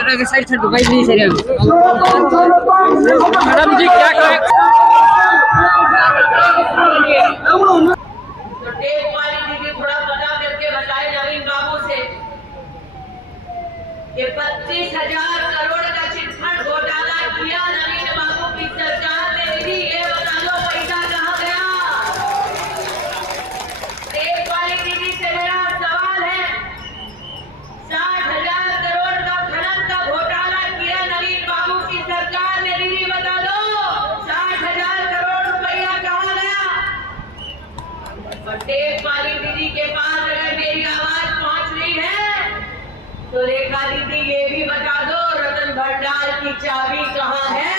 Side छट भाई नहीं sir madam जी क्या करें तो टेप वाली दीदी थोड़ा पता करके बताए नवीन बाबू से कि 25,000 करोड़ का चिटफंड घोटाला किया नवीन बाबू की सरकार ने। दीदी ये बता दो पैसा कहाँ गया? टेप वाली दीदी से मेरा सवाल है, 60,000 करोड़ का खनन का घोटाला किया नवीन बाबू की सरकार ने। दीदी बता दो 60,000 करोड़ रुपया कहाँ गया? और टेप वाली दीदी के पास अगर मेरी आवाज पहुंच रही है तो रेखा दीदी ये भी बता दो रतन भंडार की चाबी कहाँ है?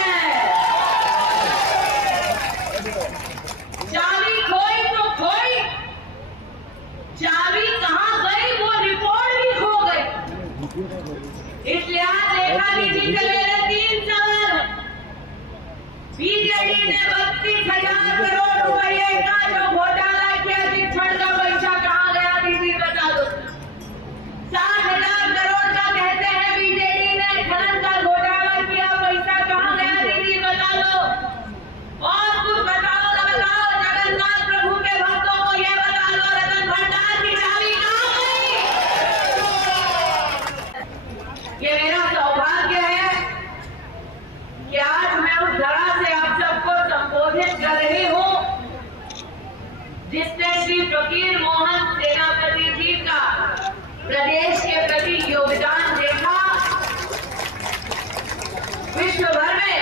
चाबी खोई तो खोई, चाबी कहाँ गई वो रिपोर्ट भी खो गई। इसलिए आज रेखा दीदी से मेरे 3 सवाल है। बीजेडी ने 32,000 करोड़ रुपए का जो घोटाला किया चिटफंड का पैसा कहाँ गया? दीदी बता दो। 60,000 करोड़ का कहते हैं बीजेडी ने खनन का घोटाला किया, पैसा कहाँ गया? दीदी बता दो। और कुछ बताओ ना बताओ, जगन्नाथ प्रभु के भक्तों को ये बता दो रतन भंडार की चाबी कहाँ गई? ये मेरा सौभाग्य है कि आज मैं उस धरा से आप सबको संबोधित कर रही हूँ जिसने श्री फकीर मोहन सेनापति जी का प्रदेश के प्रति योगदान देखा। विश्व भर में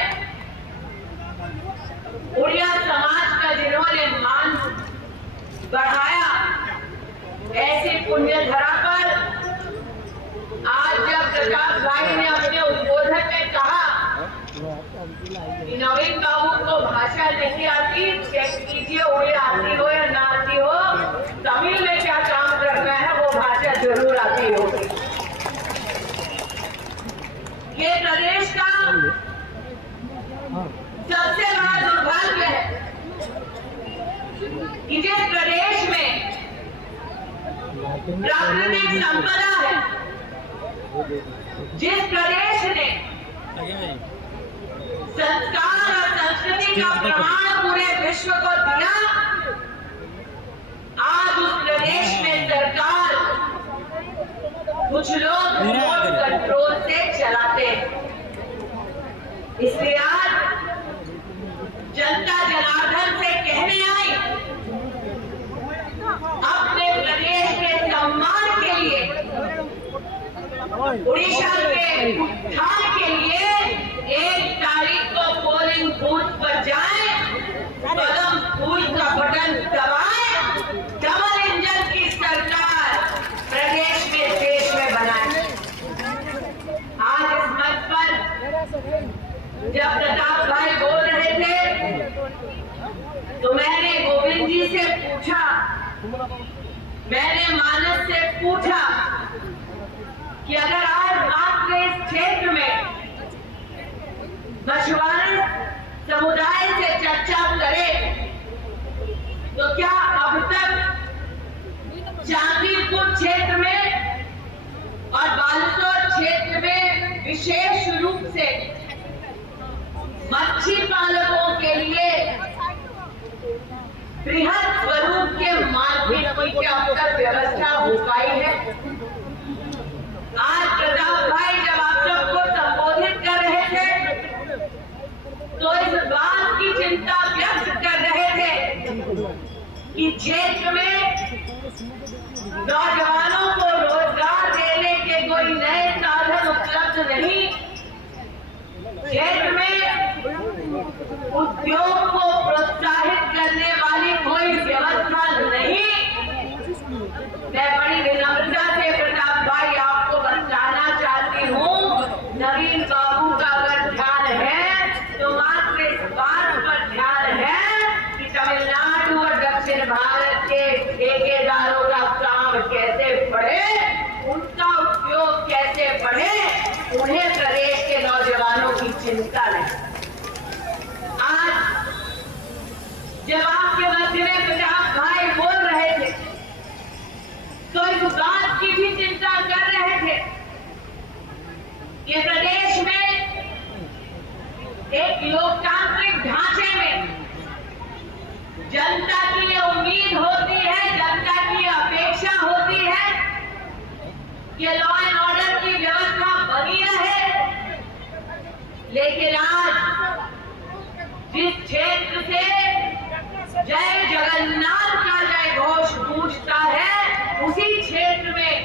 उड़िया समाज का जिन्होंने मान बढ़ाया, ऐसी पुण्य धरा पर आज जब प्रकाश भाई ने अपने उद्बोधन में कहा कि नवीन बाबू को भाषा नहीं आती, चेक कीजिए उड़िया आती हो या ना आती हो, तमिल में क्या काम करना है वो भाषा जरूर आती होगी। ये प्रदेश का सबसे बड़ा दुर्भाग्य है कि जिस प्रदेश में प्राकृतिक संपदा है, जिस प्रदेश ने संस्कार और संस्कृति का प्रमाण पूरे विश्व को दिया, आज उस प्रदेश में सरकार कुछ लोग रिमोट कंट्रोल से चलाते हैं। इसलिए आज जनता जनार्दन से कहने आई, अपने प्रदेश के सम्मान के लिए, उड़ीसा के उत्थान के लिए 1 तारीख को पोलिंग बूथ पर जाएं, कदम फूल का बटन दबाएं, डबल इंजन की सरकार प्रदेश में देश में बनाए। आज इस मंच पर जब प्रताप भाई बोल रहे थे तो मैंने गोविंद जी से पूछा, मैंने मानस से पूछा कि अगर आज आपके इस क्षेत्र में मछुआरे समुदाय से चर्चा करें तो क्या अब तक चांदीपुर क्षेत्र में और बालसोर क्षेत्र में विशेष रूप से मच्छी पालकों के लिए बृहद स्वरूप के मार्केट की अब तक व्यवस्था हो पाई है? आज प्रताप भाई जब आप सबको संबोधित कर रहे थे तो इस बात की चिंता व्यक्त कर रहे थे कि क्षेत्र में नौजवानों को रोजगार देने के कोई नए साधन उपलब्ध नहीं, क्षेत्र में उद्योग को प्रोत्साहित करने वाली कोई व्यवस्था नहीं। मैं बड़ी विनम्रता से प्रताप भाई आपको बताना चाहती हूँ, नवीन बाबू का अगर ध्यान है तो मात्र इस बात पर ध्यान है कि तमिलनाडु और दक्षिण भारत के ठेकेदारों का काम कैसे बढ़े, उनका उपयोग कैसे बढ़े, उन्हें प्रदेश के नौजवानों की चिंता नहीं। आज जब आपके मध्य में प्रताप भाई बोल रहे थे तो इस बात की भी चिंता कर रहे थे ये प्रदेश में एक लोकतांत्रिक ढांचे में जनता की ये उम्मीद होती है, जनता की अपेक्षा होती है कि लॉ एंड ऑर्डर की व्यवस्था बनी रहे। लेकिन आज जिस क्षेत्र से जय जगन्नाथ का जय घोष गूंजता है, उसी क्षेत्र में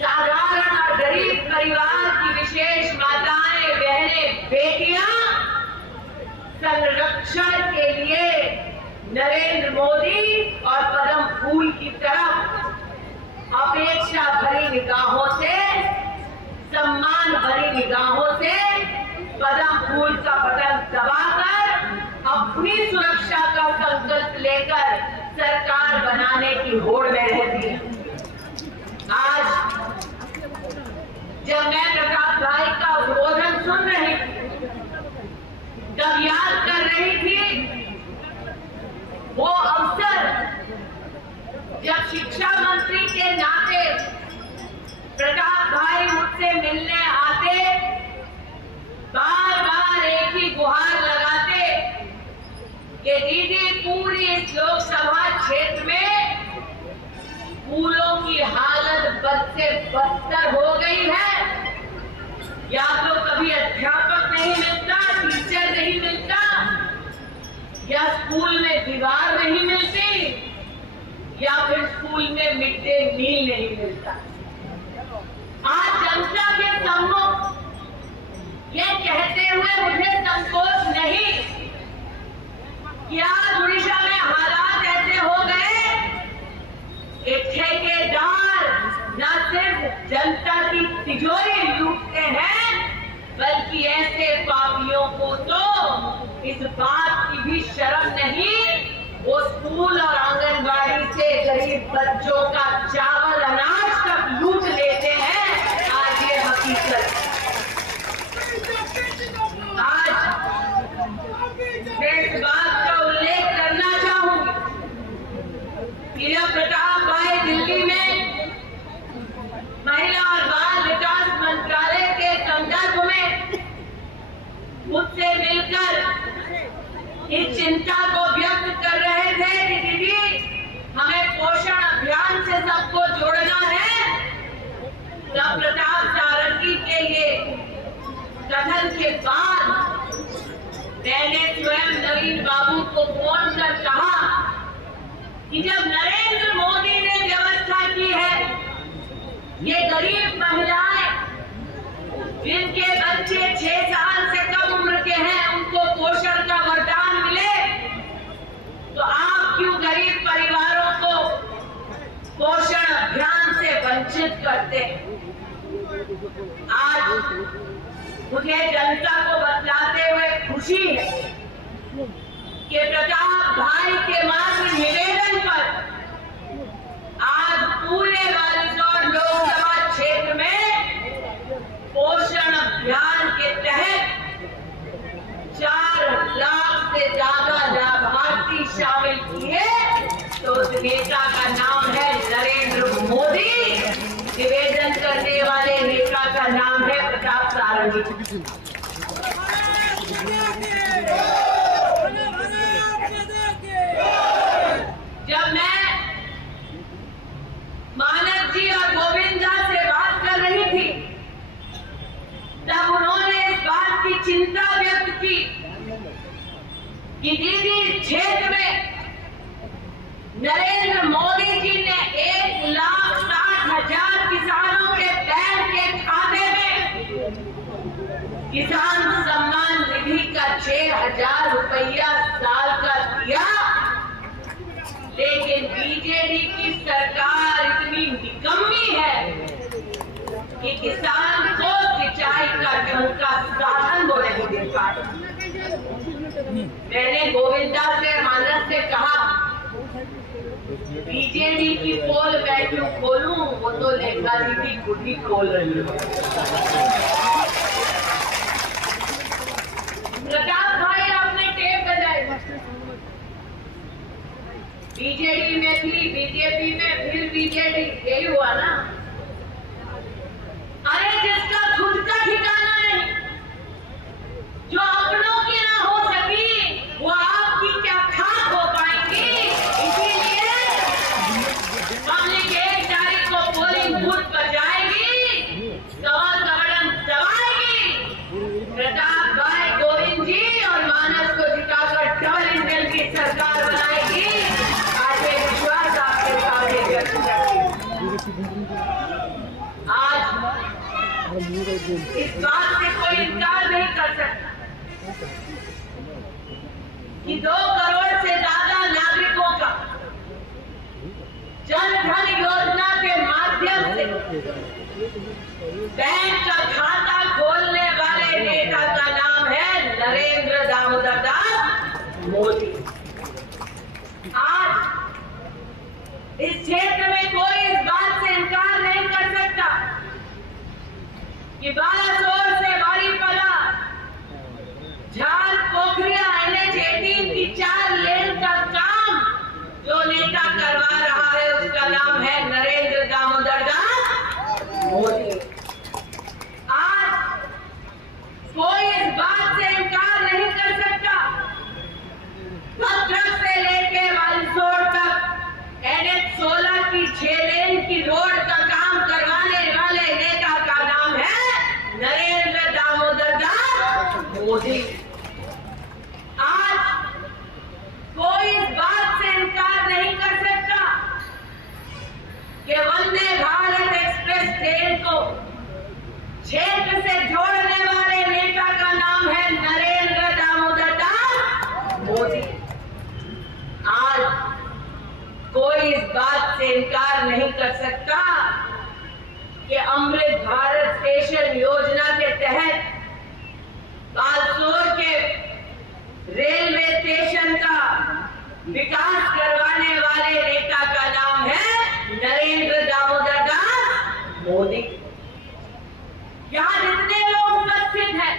साधारण और गरीब परिवार की विशेष माताएं, बहनें, बेटियां संरक्षण के लिए नरेंद्र मोदी और पद्म फूल की तरफ अपेक्षा भरी निगाहों से, सम्मान भरी निगाहों से पद्म फूल का बटन दबाकर अपनी सुरक्षा का संकल्प लेकर सरकार बनाने की होड़ में रहती है। आज जब मैं प्रताप भाई का उद्बोधन सुन रही थी, तब याद कर रही थी वो अवसर जब शिक्षा मंत्री के नाते प्रताप भाई मुझसे मिलने आते, बार बार एक ही गुहार लगाते कि दीदी पूरी इस लोकसभा क्षेत्र में स्कूलों की हालत बद से बदतर हो गई है। या तो कभी अध्यापक नहीं मिलता, टीचर नहीं मिलता, या स्कूल में दीवार नहीं मिलती, या फिर स्कूल में मिड डे मील नहीं मिलता। आज जनता के सम्मुख ये कहते हुए मुझे संकोच नहीं कि आज उड़ीसा में हालात ऐसे हो गए कि ठेकेदार न सिर्फ जनता की तिजोरी लूटते हैं, बल्कि ऐसे पापियों को तो इस बात की भी शर्म नहीं, वो स्कूल और आंगनबाड़ी से गरीब बच्चों का चावल अनाज तक लूट लेते हैं। आज ये हकीकत। आज मैं इस बात का उल्लेख करना चाहूंगी कि जब प्रताप भाई दिल्ली में महिला और बाल विकास मंत्रालय के संदर्भ में मुझसे मिलकर इस चिंता को व्यक्त कर रहे थे कि दीदी हमें पोषण अभियान से सबको जोड़ना है, तब प्रताप सारंगी के ये कथन के बाद मैंने स्वयं नवीन बाबू को फोन कर कहा कि जब नरेंद्र मोदी ने व्यवस्था की है, ये गरीब महिलाएं जिनके बच्चे 6 साल से कम उम्र के हैं, उनको पोषण का वरदान मिले, तो आप क्यों गरीब परिवारों को पोषण अभियान से वंचित करते हैं? आज मुझे जनता को बतलाते हुए खुशी है कि प्रताप भाई के मात्र निवेदन पर आज पूरे बालेश्वर लोकसभा क्षेत्र में पोषण अभियान के तहत 4 लाख से ज्यादा लाभार्थी शामिल किए। तो उस नेता का नाम है नरेंद्र मोदी, निवेदन करने वाले नेता का नाम है प्रताप सारंगी। जब मैं मानव जी और गोविंदा से बात कर रही थी, तब उन्होंने इस बात की चिंता व्यक्त की कि दीदी इस क्षेत्र में नरेंद्र मोदी जी ने 1,60,000 किसानों के बैंक के खाते में किसान सम्मान निधि का 6,000 रुपया साल का दिया। लेकिन बीजेडी की सरकार इतनी निकम्मी है कि किसान को सिंचाई का ढंग का साधन वो नहीं दे पाए। मैंने गोविंदा से, मानस से कहा बीजेडी की पोल वैल्यू खोलूं, वो तो लेखा दीदी खुद ही खोल रही है। प्रताप भाई आपने टेप बजाई, बीजेडी में थी, बीजेपी में, फिर बीजेडी, यही हुआ ना। अरे जिसका खुद का इस बात से कोई इनकार नहीं कर सकता कि 2 करोड़ से ज्यादा नागरिकों का जन धन योजना के माध्यम से बैंक का खाता खोलने वाले नेता का नाम है नरेंद्र दामोदर दास मोदी। आज इस क्षेत्र में कोई इस बात से इनकार नहीं कर सकता कि बालासोर से बारीपला झाल पोखरिया NH-18 की 4 लेन का काम जो नेता करवा रहा है उसका नाम है नरेंद्र दामोदर दास मोदी। आज कोई इस बात से इनकार नहीं कर सकता भद्रक से लेके बालासोर तक NH-16 की 6 लेन की रोड का काम करवाने वाले नेता का नाम है नरेंद्र दामोदर दास मोदी। आज कोई इस बात से इनकार नहीं कर सकता कि वंदे भारत एक्सप्रेस ट्रेन को क्षेत्र से जोड़ने वाले नेता का नाम है नरेंद्र दामोदर दास मोदी। आज कोई इस बात से इनकार नहीं कर सकता कि अमृत भारत स्टेशन योजना के तहत बालासोर के रेलवे स्टेशन का विकास करवाने वाले नेता का नाम है नरेंद्र दामोदर दास मोदी। यहाँ जितने लोग उपस्थित हैं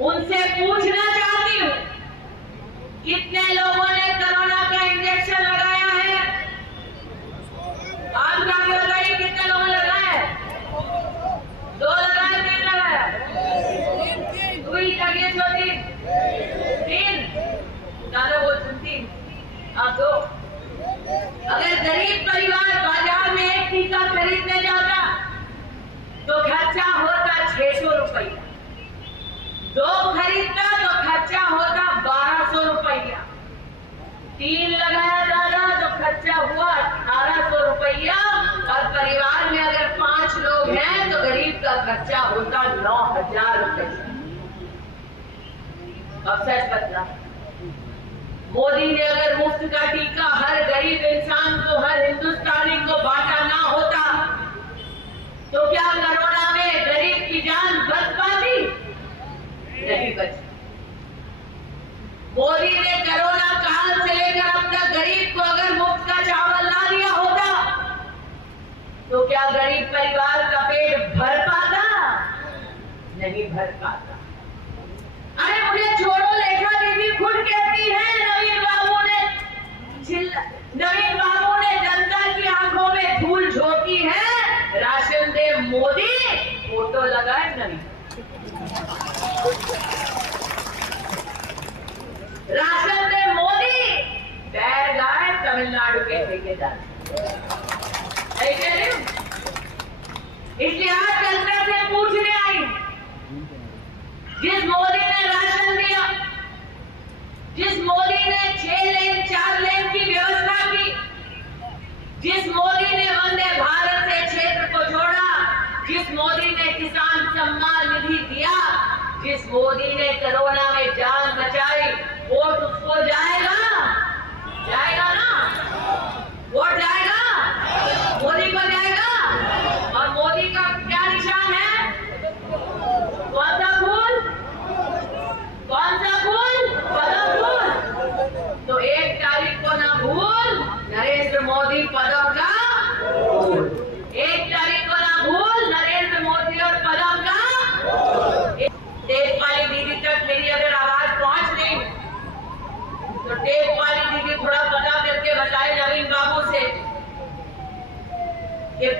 उनसे पूछना चाहती हूँ कितने लोगों ने कोरोना का इंजेक्शन लगाया है? हाथ उठा के बताइए कितने लोगों ने लगाया है? 2 लगाया, 3 लगाया? 3 ज्यादा बोल 3 आप 2। अगर गरीब परिवार बाजार में एक टीका खरीदने जाता तो खर्चा होता 600 रुपया, 2 खरीदता तो खर्चा होता 1200 रुपया, 3 लगाया दादा तो खर्चा हुआ 1800 रुपया, और परिवार में अगर 5 लोग हैं तो गरीब का खर्चा होता 9000 रुपया। अब सच बदला। मोदी ने अगर मुफ्त का टीका हर गरीब इंसान को, हर हिंदुस्तानी को बांटा ना होता तो क्या कोरोना में गरीब की जान बच पाती? नहीं बची। मोदी ने कोरोना काल से लेकर अब तक गरीब को अगर मुफ्त का चावल ना दिया होता तो क्या गरीब परिवार का पेट भर पाता? नहीं भर पाता। अरे मुझे छोड़ो, लेखा दीदी खुद कहती है नवीन बाबू ने जनता की आंखों में धूल झोंकी है, राशन दे मोदी, फोटो लगाए नवीन। राशन दे मोदी, बैग आए तमिलनाडु के ठेकेदार। इसलिए आज जनता से पूछने आई, जिस मोदी ने राशन दिया, जिस मोदी ने 6 लेन 4 लेन की व्यवस्था की, जिस मोदी ने वंदे भारत से क्षेत्र को जोड़ा, जिस मोदी ने किसान सम्मान निधि दिया, जिस मोदी ने कोरोना में जान बचाई, वोट उसको जाएगा? जाएगा ना? वोट जाएगा? मोदी को जाएगा। और मोदी का क्या निशान है? कौन सा फूल? कौन सा फूल? पद्म फूल। तो 1 तारीख को ना भूल, नरेंद्र मोदी पद्म का फूल। 1 तारीख को ना भूल, नरेंद्र मोदी और पद्म का। टेप वाली दीदी तक मेरी अगर आवाज पहुंच गई तो टेप वाली दीदी थोड़ा पता करके बताए नवीन बाबू से कि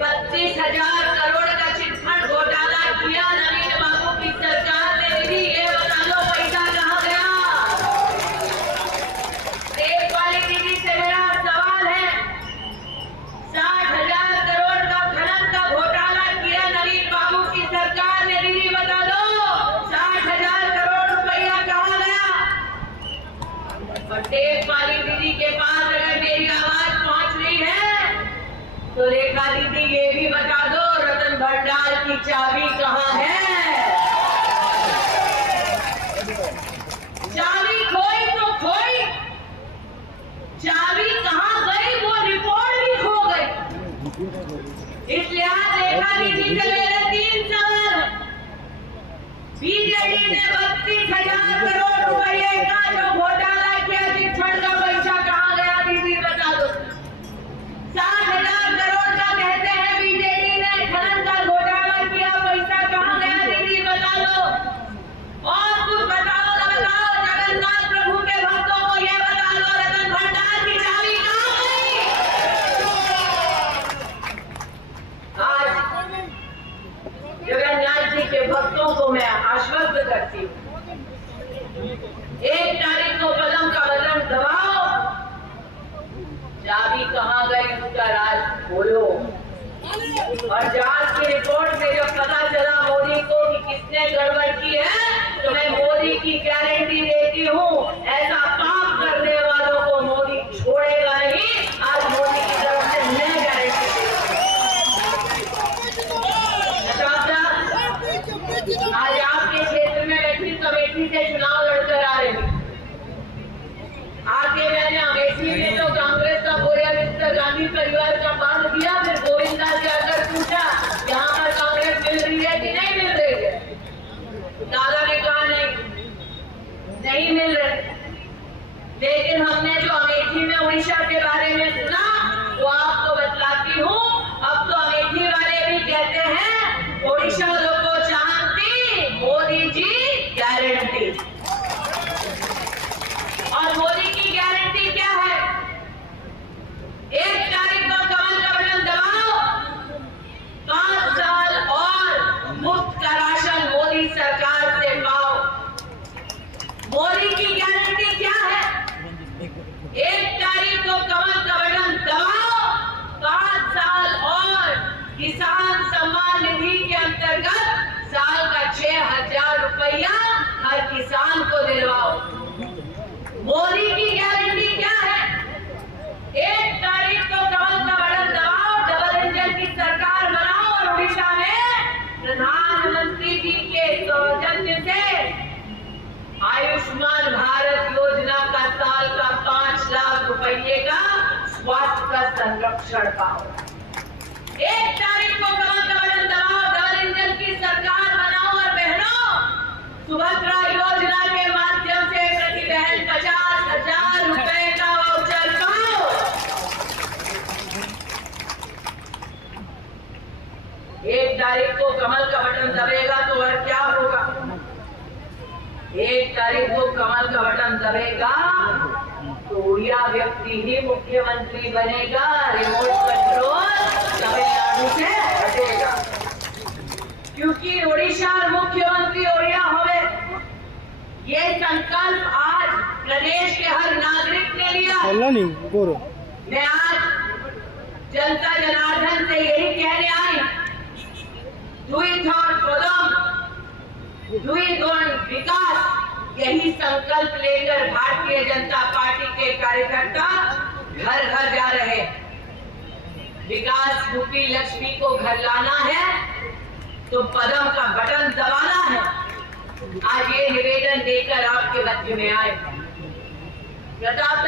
चाबी कहाँ है? चाबी खोई तो खोई, चाबी कहाँ गई वो रिपोर्ट भी खो गई। इसलिए आज देखा दीदी से मेरे 3 सवाल है। बीजेडी ने 32,000 करोड़ रुपए का जो घोटाला किया, चिटफंड का पैसा कहाँ गया दीदी बता दो। 60,000 करोड़ का कहते हैं बीजेडी ने खनन का घोटाला किया, पैसा कहाँ गया दीदी बता दो। और कुछ बताओ ना बताओ, जगन्नाथ प्रभु के भक्तों को ये बता दो, रतन भंडार की चाबी कहाँ गई? आज जगन्नाथ जी के भक्तों को मैं आश्वस्त करती हूँ, 1 तारीख को कदम का बटन दबाओ, चाबी कहाँ गई उसका राज खोलो। और जांच की रिपोर्ट में जब पता चला मोदी को कि किसने गड़बड़ की है, तो मैं मोदी की गारंटी देती हूँ, ऐसा पाप करने वालों को मोदी छोड़ेगा नहीं। आज मोदी की तरफ से मैं गारंटी देती हूँ। आज आपके क्षेत्र में इलेक्ट्रिक कमेटी से चुनाव लड़कर आ रहे हैं। आगे मैंने अमेठी में तो कांग्रेस का बोरिया मिस्टर गांधी परिवार का बांध दिया, फिर गोविंदा से आकर पूछा यहाँ पर कांग्रेस मिल रही है कि नहीं मिल रही है। दादा ने कहा नहीं मिल रही। लेकिन हमने जो अमेठी में उड़ीसा के बारे में सुना वो आपको बतलाती हूँ। अब तो अमेठी वाले भी कहते हैं उड़ीसा लोगों शांति, मोदी जी गारंटी। और मोदी की गारंटी क्या है? 1 तारीख को कमल का बटन दबाओ, 5 साल और मुफ्त का राशन मोदी सरकार से पाओ। मोदी की गारंटी क्या है? 1 तारीख को कमल का बटन दबाओ, 5 साल और किसान सम्मान निधि के अंतर्गत साल का 6,000 रुपया हर किसान को दिलवाओ। मोदी की गारंटी क्या है? 1 तारीख को कमल का बटन दबाओ, डबल इंजन की सरकार बनाओ और उड़ीसा में प्रधानमंत्री जी के सौजन्य से आयुष्मान भारत योजना का साल का 5 लाख रुपये का स्वास्थ्य का संरक्षण पाओ। 1 तारीख को कमल का बटन दबाओ, डबल इंजन की सरकार बनाओ और बहनों सुभद्रा योजना के माध्यम से प्रति बहन 50,000 रुपए का वाउचर पाओ। 1 तारीख को कमल का बटन दबेगा तो और क्या होगा? 1 तारीख को कमल का बटन दबेगा तो उड़िया व्यक्ति ही मुख्यमंत्री बनेगा, रिमोट कंट्रोल तमिलनाडु से हटेगा। क्योंकि उड़ीसा मुख्यमंत्री उड़िया होवे, ये संकल्प आज प्रदेश के हर नागरिक ने लिया। मैं आज जनता जनार्दन से यही कहने आई, दुई थॉर कदम दुई गुण विकास, यही संकल्प लेकर भारतीय जनता पार्टी के कार्यकर्ता घर घर जा रहे। विकास रूपी लक्ष्मी को घर लाना है तो पदम का बटन दबाना है। आज ये निवेदन देकर आपके मध्य में आए। प्रताप